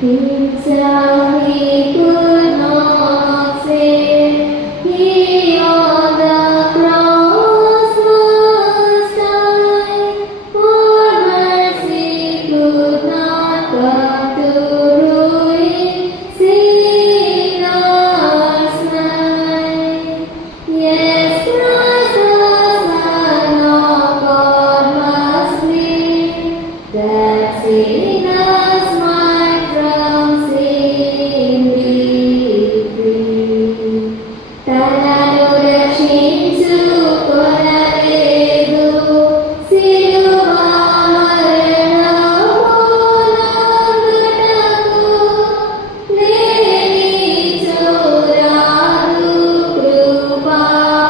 Himself he could not save, he on the cross must die, for mercy could not come to ruin sinners' life. Yes, Christ the Son of God must live, that sinners might from sin be free. తనను రక్షించుకొనలేదు సిలువ మరణమునందుటకు, లేనిచో రాదు కృపా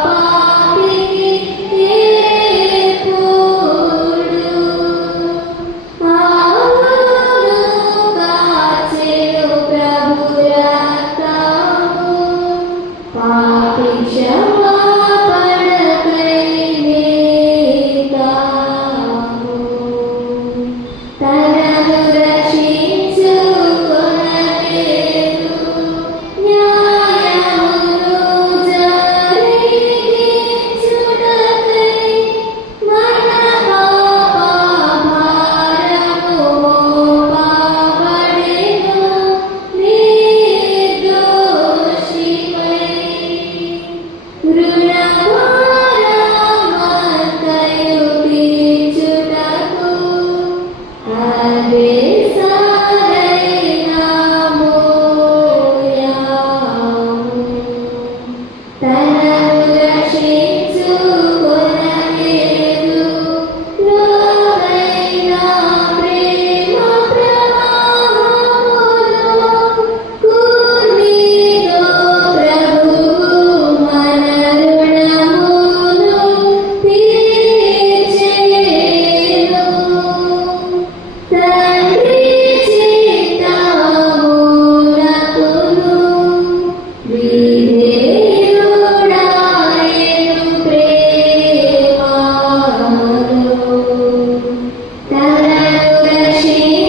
పాపికి ఎప్పుడు. ఆవును కాచెను ప్రభు రక్తము, పాపి క్షమాపణకై నేతాము. తనను రక్షించుకొనలేదు, న్యాయమును జరిగించుటకై మన పాప భారము మోపబడెను నిర్దోషిపై. రుణభారమంతయు తీర్చుటకు అదే సరైన మోయాము. తనను రక్షించుకొనలేదు, లోకైన ప్రేమ ప్రవాహములో కూర్మిదో ప్రభువు మన రుణమును తీర్చెను. తండ్రి చిత్తమునకును విధేయుడాయెను ప్రేమలో. తనను రక్షించుకొనలేదు,